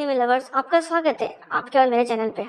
Anime lovers, आपका स्वागत है आपके और मेरे चैनल पे।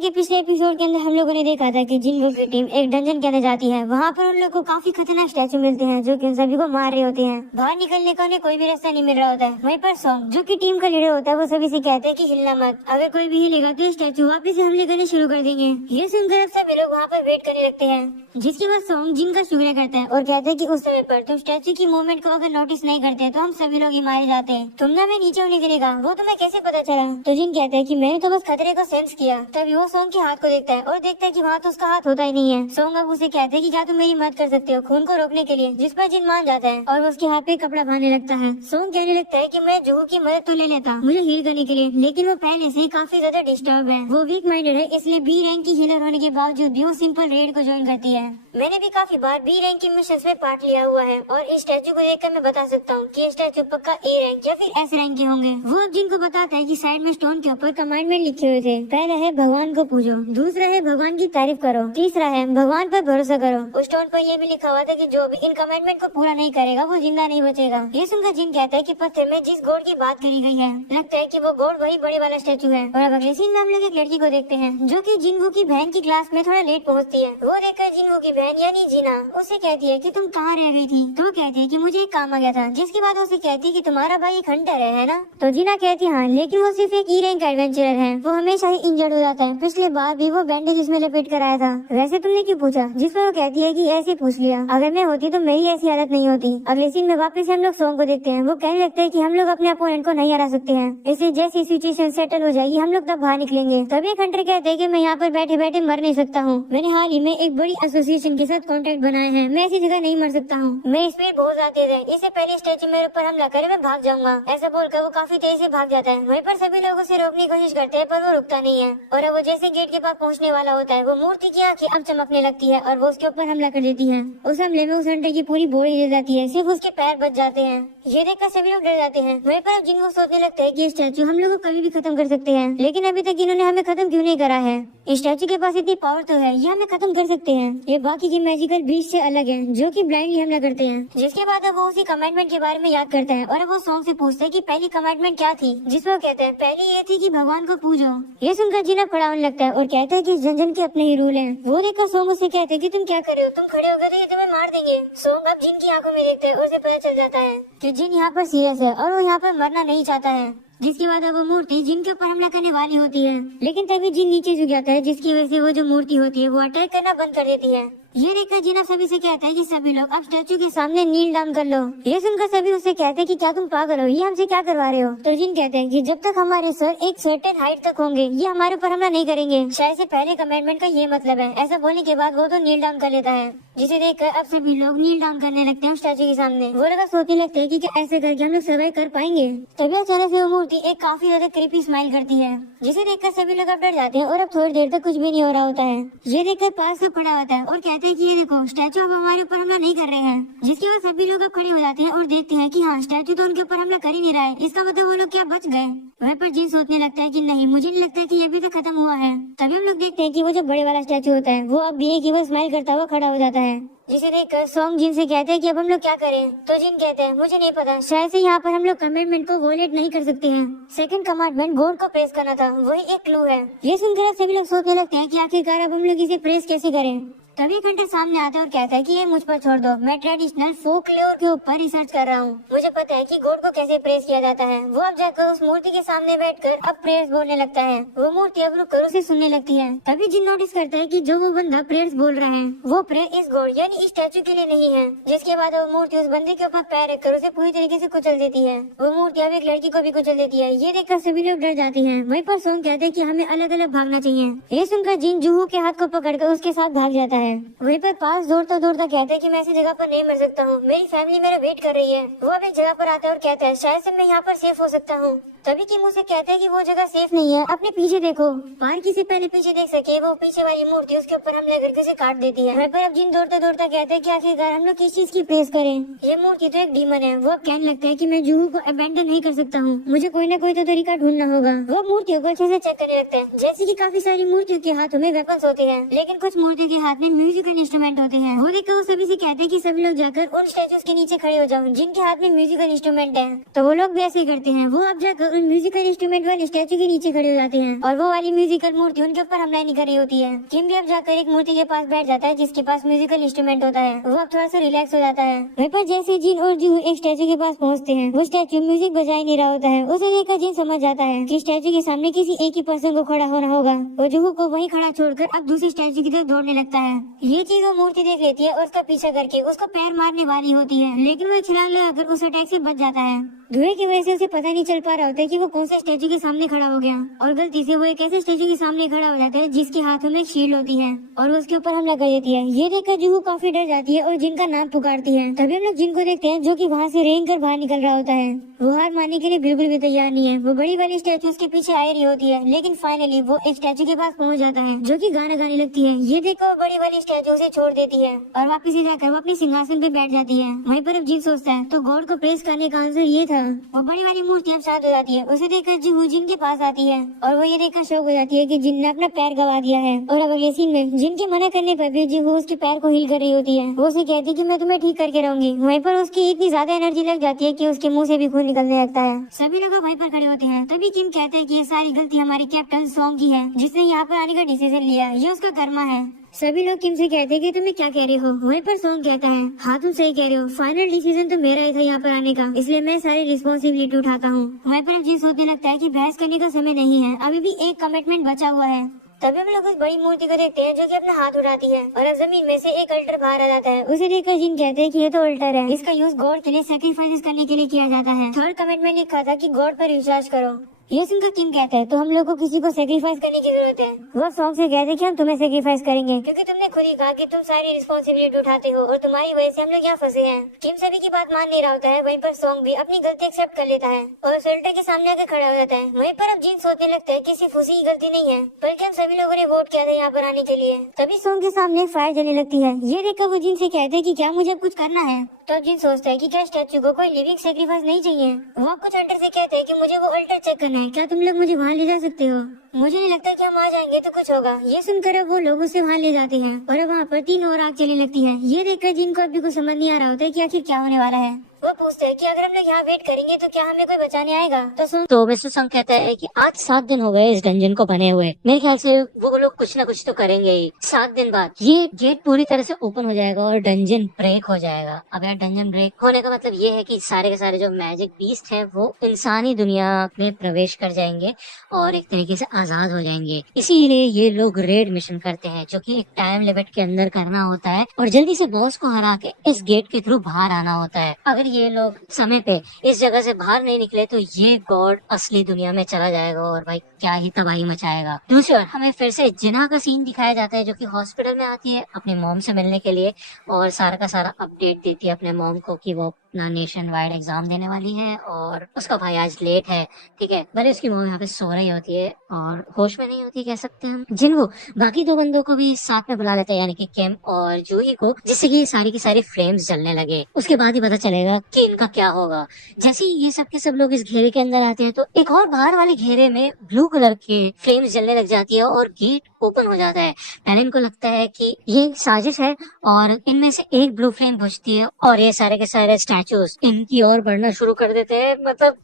के पिछले एपिसोड के अंदर हम लोगों ने देखा था कि जिंगू की टीम एक डंजन के अंदर जाती है। वहाँ पर उन लोगों को काफी खतरनाक स्टैचू मिलते हैं जो कि उन सभी को मार रहे होते हैं। बाहर निकलने का उन्हें कोई भी रास्ता नहीं मिल रहा होता है। वहीं पर सॉन्ग जो कि टीम का लीडर होता है वो सभी से कहते हैं कि हिलना मत, अगर कोई भी हिलेगा तो स्टैचू वापस से हमले करने शुरू कर देंगे। ये सुनकर अब सभी लोग वहाँ पर वेट करने लगते हैं, जिसके बाद सॉन्ग जिन का शुक्रिया करता है और कहते हैं कि उस समय पर तुम स्टैचू की मूवमेंट को अगर नोटिस नहीं करते तो हम सभी लोग ही मारे जाते हैं। तुमने हमें नीचे होने गिरेगा वो तुम्हें कैसे पता चला? तो जिन कहते हैं कि मैंने तो बस खतरे को सेंस किया। तभी वो सॉन्ग के हाथ को देखता है और देखता है कि वहाँ तो उसका हाथ होता ही नहीं है। सॉन्ग अब उसे कहते हैं कि क्या तुम मेरी मदद कर सकते हो खून को रोकने के लिए, जिस पर जिन मान जाता है और वो उसके हाथ पे कपड़ा बांधने लगता है। सॉन्ग कहने लगता है कि मैं जुहू की मदद तो ले लेता मुझे हील करने के लिए, लेकिन वो पहले से काफी ज्यादा डिस्टर्ब है। वो वीक माइंडेड है, इसलिए बी रैंक की हीलर होने के बावजूद भी वो सिंपल रेड को ज्वाइन करती है। मैंने भी काफी बार बी रैंक की मिशंस में पार्ट लिया हुआ है और इस स्टैचू को देखकर मैं बता सकता हूँ कि ये स्टैचू पक्का ए रैंक या फिर एस रैंक के होंगे। वो अब जिनको बताता है कि साइड में स्टोन के ऊपर कमांडमेंट लिखे हुए थे। पहला है भगवान को पूजो, दूसरा है भगवान की तारीफ करो, तीसरा है भगवान पर भरोसा करो। उस स्टोन पर ये भी लिखा हुआ था कि जो भी इन कमांडमेंट को पूरा नहीं करेगा वो जिंदा नहीं बचेगा। ये सुनकर जिन कहता है कि पत्थर में जिस गॉड की बात करी गई है लगता है कि वो गॉड वही बड़े वाला स्टैचू है। और अब अगले सीन में हम लोग एक लड़की को देखते हैं जो कि जिनवू की बहन की क्लास में थोड़ा लेट पहुंचती है। वो देखकर जिनवू की बहन यानी जीना उसे कहती है कि तुम कहाँ रह गई थी? तो कहती है कि मुझे एक काम आ गया था, जिसके बाद उसे कहती है कि तुम्हारा भाई एक हंटर है ना? तो जीना कहती है हाँ, लेकिन वो सिर्फ एक ई रैंक एडवेंचरर है, वो हमेशा ही इंजर्ड हो जाता है। पिछले बार भी वो बैंडेज इसमें लपेट कर आया था। वैसे तुमने क्यों पूछा? जिस पर वो कहती है कि ऐसे पूछ लिया, अगर मैं होती तो मेरी ऐसी हालत नहीं होती। अगले सीन में वापस हम लोग सॉन्ग को देखते हैं। वो कहने लगते हैं कि हम लोग अपने अपोनेंट को नहीं हरा सकते हैं, इसलिए जैसी सिचुएशन सेटल हो जाएगी हम लोग तब बाहर निकलेंगे। तभी एक हंटर कहते हैं कि मैं यहाँ पर बैठे बैठे मर नहीं सकता हूँ, मैंने हाल ही में एक बड़ी एसोसिएशन के साथ कॉन्टेक्ट बनाए हैं, मैं ऐसी जगह नहीं मर सकता हूँ। मैं स्पीड बहुत ज्यादा तेज है, इससे पहले स्टैचू मेरे ऊपर हमला करे मैं भाग जाऊंगा। ऐसा बोलकर वो काफी तेज से भाग जाता है। वहीं पर सभी लोग उसे रोकने की कोशिश करते हैं पर वो रुकता नहीं है। और अब वो जैसे गेट के पास पहुंचने वाला होता है वो मूर्ति की आंखें अब चमकने लगती है और वो उसके ऊपर हमला कर देती है। उस हमले में उस हंटर की पूरी बॉडी जल जाती है, सिर्फ उसके पैर बच जाते हैं। ये देखकर सभी लोग डर जाते हैं। वहीं पर जिनको सोचने लगता है कि ये स्टैचू हम लोग को कभी भी खत्म कर सकते हैं, लेकिन अभी तक इन्होंने हमें खत्म क्यों नहीं करा है? इस स्टैचू के पास इतनी पावर तो है, ये हमें खत्म कर सकते हैं। ये बाकी के मैजिकल बीस्ट से अलग है जो कि ब्लाइंडली हमला करते हैं। जिसके बाद अब वो उसी कमांडमेंट के बारे में याद करता है और अब वो सॉन्ग से पूछता है कि पहली कमांडमेंट क्या थी, जिसमें वो कहता है पहली ये थी कि भगवान को पूजो। ये सुनकर जीना खड़ा होने लगता है और कहता है कि इस जन के अपने ही रूल हैं। वो देखकर सॉन्ग उसे कहते हैं कि तुम क्या कर रहे हो, तुम खड़े हो गए तो ये तुम्हें मार देंगे। सॉन्ग अब जिन की आंखों में देखता है और उसे पता चल जाता है कि जिन यहाँ पर सीरियस है और वो यहाँ पर मरना नहीं चाहता है। जिसके बाद अब वो मूर्ति जिन के ऊपर हमला करने वाली होती है, लेकिन तभी जिन नीचे झुक जाता है, जिसकी वजह से वो जो मूर्ति होती है वो अटैक करना बंद कर देती है। ये देखकर जिना सभी से कहता है कि सभी लोग अब स्टैचू के सामने नील डाउन कर लो। ये सुनकर सभी उससे कहते हैं कि क्या तुम पागल हो, ये हमसे क्या करवा रहे हो? तो जिन कहते हैं कि जब तक हमारे सर एक सर्टेन हाइट तक होंगे ये हमारे ऊपर हमला नहीं करेंगे। शायद से पहले कमेंटमेंट का ये मतलब है। ऐसा बोलने के बाद वो तो नील डाउन कर लेता है, जिसे देखकर अब सभी लोग नील डाउन करने लगते हैं स्टैचू के सामने। वो लगा सोचने लगते हैं कि क्या ऐसे करके हम लोग सर्वाइव कर पाएंगे। तभी अचानक से वो मूर्ति एक काफी ज्यादा क्रीपी स्माइल करती है, जिसे देखकर सभी लोग अब डर जाते हैं और अब थोड़ी देर तक कुछ भी नहीं हो रहा होता है। ये देखकर पास से पड़ा होता है और कहते हैं कि ये देखो स्टैचू अब हमारे ऊपर हमला नहीं कर रहे हैं। जिसके बाद सभी लोग अब खड़े हो जाते हैं और देखते हैं कि हाँ स्टैचू तो उनके ऊपर हमला कर ही नहीं रहा है, इसका मतलब वो लोग क्या बच गए? वह पर जिन सोचने लगता है कि नहीं, मुझे नहीं लगता है कि ये अभी तक खत्म हुआ है। तभी हम लोग देखते हैं कि वो जो बड़े वाला स्टैचू होता है वो अब भी की वो स्माइल करता हुआ खड़ा हो जाता है, जिसे देखकर सॉन्ग जिन से कहते हैं कि अब हम लोग क्या करें? तो जिन कहते हैं मुझे नहीं पता, शायद से यहाँ पर हम लोग कमांडमेंट को वोलेट नहीं कर सकते हैं। सेकंड कमांडमेंट गॉड को प्रेस करना था, वही एक क्लू है। ये सुनकर सभी लोग सोचने लगते हैं कि आखिरकार अब हम लोग इसे प्रेस कैसे करें। तभी एक घंटे सामने आता है और कहता है कि ये मुझ पर छोड़ दो, मैं ट्रेडिशनल फोकलोर के ऊपर रिसर्च कर रहा हूँ, मुझे पता है कि गॉड को कैसे प्रेस किया जाता है। वो अब जाकर उस मूर्ति के सामने बैठकर अब प्रेयर्स बोलने लगता है। वो मूर्ति अब रुक कर उसे सुनने लगती है। तभी जिन नोटिस करता है कि जो वो बंदा प्रेयर्स बोल रहा है वो प्रेयर इस गॉड यानी इस स्टैचू के लिए नहीं है। जिसके बाद वो मूर्ति उस बंदे के ऊपर पैर रखकर उसे पूरी तरीके से कुचल देती है। वो मूर्ति अब एक लड़की को भी कुचल देती है। ये देखकर सभी लोग डर जाते हैं। वहीं पर सॉन्ग कहते हैं कि हमें अलग अलग भागना चाहिए। ये सुनकर जिन जूहू के हाथ को पकड़कर उसके साथ भाग जाता है। है। वहीं पर पास दौड़ता दौड़ता कहता है कि मैं ऐसी जगह पर नहीं मर सकता हूँ, मेरी फैमिली मेरा वेट कर रही है। वो अब एक जगह पर आता है और कहता है शायद से मैं यहाँ पर सेफ हो सकता हूँ। तभी किम उसे कहते हैं कि वो जगह सेफ नहीं है, अपने पीछे देखो। पार्की से पहले पीछे देख सके वो पीछे वाली मूर्ति उसके ऊपर हमले करके उसे काट देती है। वहीं पर अब जिन दौड़ता दौड़ता कहते हैं कि आखिरकार हम लोग किस चीज की प्रेस करें, ये मूर्ति तो एक डीमन है। वो अब कहने लगता है कि मैं जूहू को अबेंडन नहीं कर सकता हूँ, मुझे कोई ना कोई तो तरीका ढूंढना होगा। वो मूर्तियों को अच्छे से चेक करने लगता है। जैसे कि काफी सारी मूर्तियों के हाथों में वेपन्स होते हैं, लेकिन कुछ मूर्तियों के हाथ में म्यूजिकल इंस्ट्रूमेंट होते हैं। वो देखकर वो सभी से कहते हैं कि सभी लोग जाकर उन स्टैचूज के नीचे खड़े हो जाओ जिनके हाथ में म्यूजिकल इंस्ट्रूमेंट है। तो वो लोग भी ऐसे ही करते हैं। वो अब जाकर उन म्यूजिकल इंस्ट्रूमेंट वाले स्टैचू के नीचे खड़े हो जाते हैं और वो वाली म्यूजिकल मूर्ति उनके ऊपर हमला नहीं कर रही होती है। किम भी अब जाकर एक मूर्ति के पास बैठ जाता है जिसके पास म्यूजिकल इंस्ट्रूमेंट होता है। वो अब थोड़ा सा रिलैक्स हो जाता है। वहीं पर जैसे जिन और जूहू एक स्टैचू के पास पहुंचते हैं, वो स्टैचू म्यूजिक बजा ही नहीं रहा होता है। उसे देखकर जिन समझ जाता है कि स्टैचू के सामने किसी एक ही पर्सन को खड़ा होना होगा। वो जूहू को वहीं खड़ा छोड़कर अब दूसरी स्टैचू की तरफ दौड़ने लगता है। ये चीज वो मूर्ति देख लेती है और उसका पीछा करके उसको पैर मारने वाली होती है, लेकिन वो छलांग लगाकर उस अटैक से बच जाता है। धुएं की वजह से उसे पता नहीं चल पा रहा होता है कि वो कौन से स्टैचू के सामने खड़ा हो गया और गलती से वो एक ऐसे स्टैचू के सामने खड़ा हो जाता है जिसके हाथों में एक शील्ड होती है और वो उसके ऊपर हमला कर देती है। ये देखकर जूहू काफी डर जाती है और जिनका नाम पुकारती है। तभी हम लोग जिन को देखते हैं जो कि वहाँ से रेंग कर बाहर निकल रहा होता है। वो हार मानने के लिए बिल्कुल भी तैयार नहीं है। वो बड़ी वाली स्टैचू उसके पीछे आ रही होती है, लेकिन फाइनली वो एक स्टैचू के पास पहुँच जाता है जो की गाना गाने लगती है। ये देखकर वो बड़ी वाली स्टैचू उसे छोड़ देती है और वापिस जाकर वो अपने सिंहासन पे बैठ जाती है। वहीं पर अब जिन सोचता है तो गॉड को प्रेस करने का आंसर ये था। वो बड़ी वाली मूर्ति अब शांत हो जाती है। उसे देखकर जूहू जिन के पास आती है और वो ये देखकर शौक हो जाती है कि जिन ने अपना पैर गवा दिया है। और अब अगले सीन में जिन के मना करने पर भी जूहू उसके पैर को हील कर रही होती है। वो उसे कहती है कि मैं तुम्हें ठीक करके रहूंगी। वहीं पर उसकी इतनी ज्यादा एनर्जी लग जाती है कि उसके मुंह से भी खून निकलने लगता है। सभी लोग वहीं पर खड़े होते हैं। तभी किम कहते हैं कि ये सारी गलती हमारी कैप्टन सॉन्ग की है, जिसने यहाँ पर आने का डिसीजन लिया, ये उसका कर्मा है। सभी लोग किम से कहते हैं कि तुम्हें क्या कह रहे हो। वहीं पर सॉन्ग कहता है हाँ तुम सही कह रहे हो, फाइनल डिसीजन तो मेरा ही था यहाँ पर आने का, इसलिए मैं सारी रिस्पॉन्सिबिलिटी उठाता हूँ। वहीं पर जिस होने लगता है कि बहस करने का समय नहीं है, अभी भी एक कमिटमेंट बचा हुआ है। तभी हम लोग उस बड़ी मूर्ति को देखते हैं जो कि अपना हाथ उठाती है और अब जमीन में से एक अल्टर बाहर आ जाता है। उसे देखकर जिन कहते हैं कि ये तो अल्टर है, इसका यूज गॉड के लिए सैक्रिफाइस करने के लिए किया जाता है। थर्ड कमिटमेंट लिखा था कि गॉड पर विश्वास करो। ये सुनकर किम कहता है तो हम लोग को किसी को सेक्रीफाइस करने की जरूरत है। वो सॉन्ग से कहते हैं कि हम तुम्हें सेक्रीफाइस करेंगे क्योंकि तुमने खुद ही कहा कि तुम सारी रिस्पॉन्सिबिलिटी उठाते हो और तुम्हारी वजह से हम लोग यहाँ फंसे हैं। किम सभी की बात मान नहीं रहा होता है। वहीं पर सॉन्ग भी अपनी गलती एक्सेप्ट कर लेता है और सोल्टर के सामने आकर खड़ा हो जाता है। वहीं पर अब जिन सोचने लगता है कि सिर्फ उसी की गलती नहीं है बल्कि हम सभी लोगों ने वोट किया था यहाँ पर आने के लिए। तभी सॉन्ग के सामने फायर जलने लगती है। ये देखकर वो जिन से कहते हैं कि क्या मुझे अब कुछ करना है। तो अब जिन सोचता है कि क्या स्टैचू को कोई लिविंग सेक्रीफाइस नहीं चाहिए। वो कुछ अल्टर से कहते हैं कि मुझे वो अल्टर चेक करना है, क्या तुम लोग मुझे वहाँ ले जा सकते हो। मुझे नहीं लगता कि हम आ जाएंगे तो कुछ होगा। ये सुनकर अब वो लोग उसे वहाँ ले जाते हैं और अब वहाँ पर 3 और आग चलने लगती है। ये देखकर जिनको अभी कुछ समझ नहीं आ रहा होता है कि आखिर क्या होने वाला है। वो पूछते हैं कि अगर हम लोग यहाँ वेट करेंगे तो क्या हमें कोई बचाने आएगा। तो मिस्टर संग कहता है कि आज 7 दिन हो गए इस डंजन को बने हुए, मेरे ख्याल से वो लोग कुछ ना कुछ तो करेंगे ही। 7 दिन बाद ये गेट पूरी तरह से ओपन हो जाएगा और डंजन ब्रेक हो जाएगा। अब यार डंजन ब्रेक होने का मतलब ये है कि सारे के सारे जो मैजिक बीस्ट हैं वो इंसानी दुनिया में प्रवेश कर जाएंगे और एक तरीके से आजाद हो जाएंगे। इसीलिए ये लोग रेड मिशन करते हैं जो कि एक टाइम लिमिट के अंदर करना होता है और जल्दी से बॉस को हरा के इस गेट के थ्रू बाहर आना होता है। अगर ये लोग समय पे इस जगह से बाहर नहीं निकले तो ये गॉड असली दुनिया में चला जाएगा और भाई क्या ही तबाही मचाएगा। दूसरी ओर हमें फिर से जिना का सीन दिखाया जाता है जो कि हॉस्पिटल में आती है अपने मॉम से मिलने के लिए और सारा का सारा अपडेट देती है अपने मॉम को कि वो अपना नेशन वाइड एग्जाम देने वाली है और उसका भाई आज लेट है। ठीक है, भले उसकी मॉम यहाँ पे सो रही होती है और होश में नहीं होती कह सकते हैं हम। जिन वो बाकी 2 बंदों को भी साथ में बुला लेते हैं यानी कि किम और जूही को, जिससे कि सारी की सारी फ्लेम्स जलने लगे। उसके बाद ही पता चलेगा कि इनका क्या होगा। जैसे ही ये सब के सब लोग इस घेरे के अंदर आते हैं तो एक और बाहर वाले घेरे में ब्लू कलर के फ्लेम्स जलने लग जाती है और गेट ओपन हो जाता है। पहले इनको लगता है कि ये साजिश है और इनमें से एक ब्लू फ्लेम बुझती है और ये सारे के सारे स्टैचूज इनकी ओर बढ़ना शुरू कर देते हैं। मतलब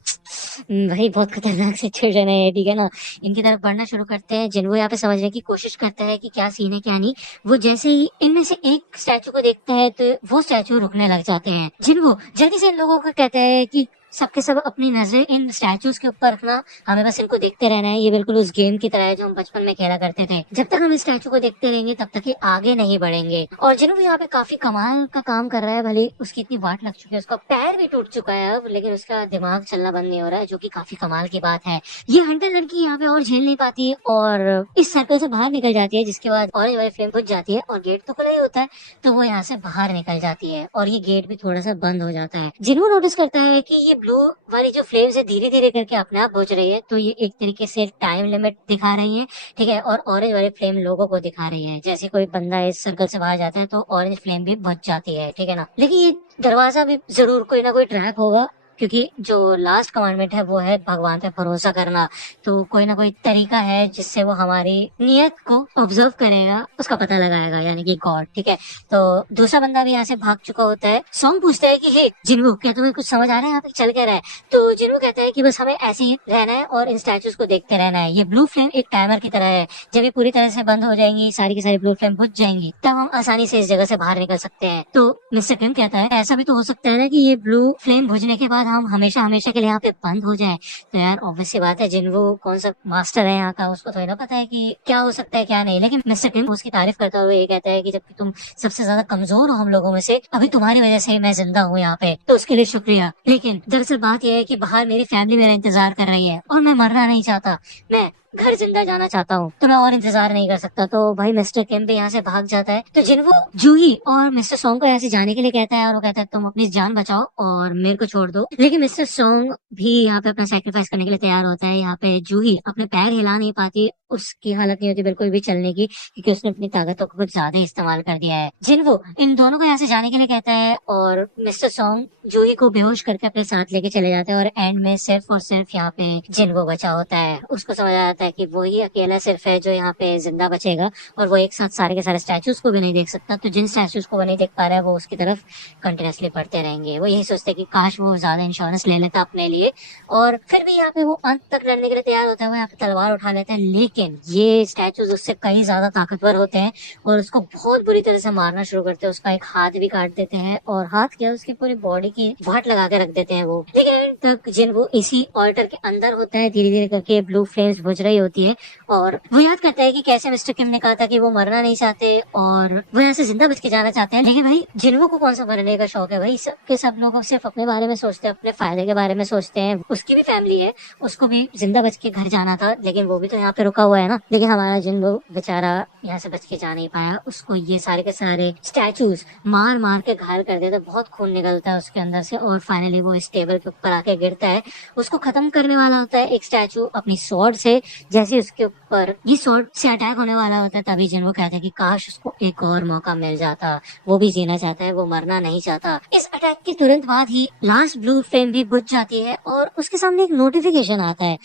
भाई बहुत खतरनाक सिचुएशन है, ठीक है ना। इनकी तरफ बढ़ना शुरू करते हैं। जिन वो यहाँ पे समझने की कोशिश करता है कि क्या सीन है क्या नहीं। वो जैसे ही इनमें से एक स्टैचू को देखता है तो वो स्टैचू रुकने लग जाते हैं। जिन वो जल्दी से इन लोगों को कहता है कि सबके सब अपनी नजर इन स्टैचूज के ऊपर रखना, हमें बस इनको देखते रहना है। ये बिल्कुल उस गेम की तरह है जो हम बचपन में खेला करते थे। जब तक हम इस स्टैचू को देखते रहेंगे तब तक ये आगे नहीं बढ़ेंगे। और जिन्हों यहाँ पे काफी कमाल का काम कर रहा है, भले उसकी इतनी वाट लग चुकी है, उसका पैर भी टूट चुका है अब, लेकिन उसका दिमाग चलना बंद नहीं हो रहा है, जो कि काफी कमाल की बात है। ये हंटर लड़की यहाँ पे और झेल नहीं पाती और इस सर्कल से बाहर निकल जाती है, जिसके बाद ऑरेंज वाली फ्लेम बुझ जाती है और गेट तो खुला ही होता है, तो वो यहाँ से बाहर निकल जाती है और ये गेट भी थोड़ा सा बंद हो जाता है। जिन्हों नोटिस करता है कि ये ब्लू वाली जो फ्लेम्स है धीरे धीरे करके अपने आप बुझ रही है, तो ये एक तरीके से टाइम लिमिट दिखा रही है, ठीक है। और ऑरेंज वाली फ्लेम लोगों को दिखा रही है, जैसे कोई बंदा इस सर्कल से बाहर जाता है तो ऑरेंज फ्लेम भी बुझ जाती है, ठीक है ना। लेकिन ये दरवाजा भी जरूर कोई ना कोई ट्रैप होगा, क्योंकि जो लास्ट कमांडमेंट है वो है भगवान पे भरोसा करना, तो कोई ना कोई तरीका है जिससे वो हमारी नियत को ऑब्जर्व करेगा, उसका पता लगाएगा, यानी कि गॉड, ठीक है। तो दूसरा बंदा भी यहाँ से भाग चुका होता है। सॉन्ग पूछता है कि हे जिन्हों, क्या तुम्हें कुछ समझ आ रहा है यहाँ पे चल क्या रहा है? तो जिन्हों कहता है कि बस हमें ऐसे ही रहना है और इन स्टैचूज को देखते रहना है। ये ब्लू फ्लेम एक टाइमर की तरह है, जब ये पूरी तरह से बंद हो जाएंगी, सारी की सारी ब्लू फ्लेम बुझ जाएंगी, तब हम आसानी से इस जगह से बाहर निकल सकते हैं। तो मिस्टर किम कहता है ऐसा भी तो हो सकता है ना कि ये ब्लू फ्लेम बुझने के बाद हम हमेशा हमेशा के लिए यहाँ पे बंद हो जाए। तो यार ऑब्वियस सी बात है, जिन्हो कौन सा मास्टर है यहाँ का, उसको थोड़ी ना पता है कि क्या हो सकता है क्या नहीं। लेकिन मिस्टर किम उसकी तारीफ करता हुए ये कहता है कि जबकि तुम सबसे ज्यादा कमजोर हो हम लोगों में से, अभी तुम्हारी वजह से मैं जिंदा हूँ यहाँ पे, तो उसके लिए शुक्रिया। लेकिन दरअसल बात यह है कि बाहर मेरी फैमिली मेरा इंतजार कर रही है और मैं मरना नहीं चाहता, मैं घर जिंदा जाना चाहता हूँ, तो मैं और इंतजार नहीं कर सकता। तो भाई मिस्टर किम भी यहाँ से भाग जाता है। तो जिन्हो जूही और मिस्टर सॉन्ग को यहाँ से जाने के लिए कहता है और वो कहता है तुम अपनी जान बचाओ और मेरे को छोड़ दो। लेकिन मिस्टर सॉन्ग भी यहाँ पे अपना सेक्रीफाइस करने के लिए तैयार होता है। यहाँ पे जूही अपने पैर हिला नहीं पाती, उसकी हालत नहीं होती बिल्कुल भी चलने की, क्योंकि उसने अपनी ताकतों को कुछ ज्यादा इस्तेमाल कर दिया है। जिन्हो इन दोनों को यहाँ से जाने के लिए कहता है और मिस्टर सॉन्ग जूही को बेहोश करके अपने साथ लेके चले जाते हैं और एंड में सिर्फ और सिर्फ यहाँ पे जिन्हो बचा होता है। उसको समझ आता है कि वो ही अकेला सिर्फ है जो यहाँ पे जिंदा बचेगा और वो एक साथ सारे के सारे स्टैचूज को भी नहीं देख सकता। तो जिन स्टैचूज को वो नहीं देख पा रहा है वो उसकी तरफ कंटिन्यूसली बढ़ते रहेंगे। वो यही सोचते हैं कि काश वो ज्यादा इंश्योरेंस ले लेता अपने लिए, और फिर भी यहाँ पे वो अंत तक लड़ने के लिए तैयार होता है। वो यहाँ पे तलवार उठा लेते हैं, लेकिन ये स्टैचूज उससे कई ज्यादा ताकतवर होते हैं और उसको बहुत बुरी तरह से मारना शुरू करते हैं। उसका एक हाथ भी काट देते हैं और हाथ क्या उसकी पूरी बॉडी की वाट लगा के रख देते हैं वो। लेकिन तक जिन वो इसी ऑल्टर के अंदर होता है, धीरे धीरे करके ब्लू फ्लेम्स बुझ रही होती है और वो याद करता है कि कैसे मिस्टर किम ने कहा था कि वो मरना नहीं चाहते और वो यहाँ से जिंदा बच के जाना चाहते हैं। लेकिन भाई जिन्हो को कौन सा मरने का शौक है? भाई सब के सब लोग सिर्फ अपने बारे में सोचते हैं, अपने फायदे के बारे में सोचते हैं। उसकी भी फैमिली है, उसको भी जिंदा बच के घर जाना था, लेकिन वो भी तो यहाँ पे रुका हुआ है ना। लेकिन हमारा जिन्हो बेचारा यहाँ से बच के जा नहीं पाया, उसको ये सारे के सारे स्टैचूज मार मार के घायल कर देते, बहुत खून निकलता है उसके अंदर से और फाइनली वो इस टेबल के ऊपर आके गिरता है। उसको खत्म करने वाला होता है एक स्टैचू अपनी स्वॉर्ड से। जैसे उसके ऊपर ये स्वॉर्ड से अटैक होने वाला होता है, तभी जिन्हो कहता है कि काश उसको एक और मौका मिल जाता, वो भी जीना चाहता है, वो मरना नहीं चाहता। इस अटैक के तुरंत बाद ही लास्ट ब्लू फ्लेम भी बुझ जाती है और उसके सामने एक नोटिफिकेशन आता है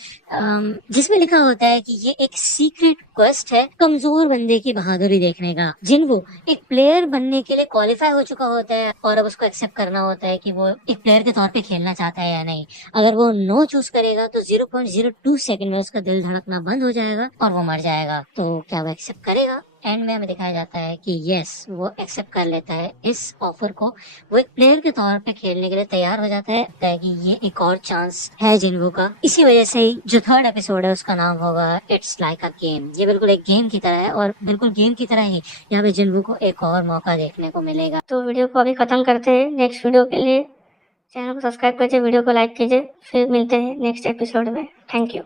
जिसमें लिखा होता है कि ये एक सीक्रेट क्वेस्ट है कमजोर बंदे की बहादुरी देखने का। जिन्हो एक प्लेयर बनने के लिए क्वालिफाई हो चुका होता है और अब उसको एक्सेप्ट करना होता है कि वो एक प्लेयर के तौर पे खेलना चाहता है या नहीं। अगर वो नो चूज करेगा तो 0.02 सेकंड में उसका दिल धड़कना बंद हो जाएगा और वो मर जाएगा। तो क्या वो एक्सेप्ट करेगा? एंड में हमें दिखाया जाता है कि यस, वो एक्सेप्ट कर लेता है इस ऑफर को। वो एक प्लेयर के तौर पे खेलने के लिए तैयार हो जाता है कि ये एक और चांस है जिन्हो का। इसी वजह से ही जो थर्ड एपिसोड है उसका नाम होगा इट्स लाइक अ गेम। ये बिल्कुल एक गेम की तरह है और बिल्कुल गेम की तरह ही यहाँ पे जिन्हो को एक और मौका देखने को मिलेगा। तो वीडियो को अभी खत्म करते हैं। नेक्स्ट वीडियो के लिए चैनल को सब्सक्राइब कीजिए, वीडियो को लाइक कीजिए, फिर मिलते हैं नेक्स्ट एपिसोड में। Thank you.